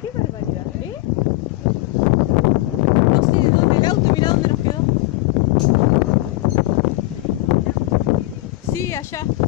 Qué barbaridad, ¿eh? No sé de dónde el auto, mira dónde nos quedó. Sí, allá.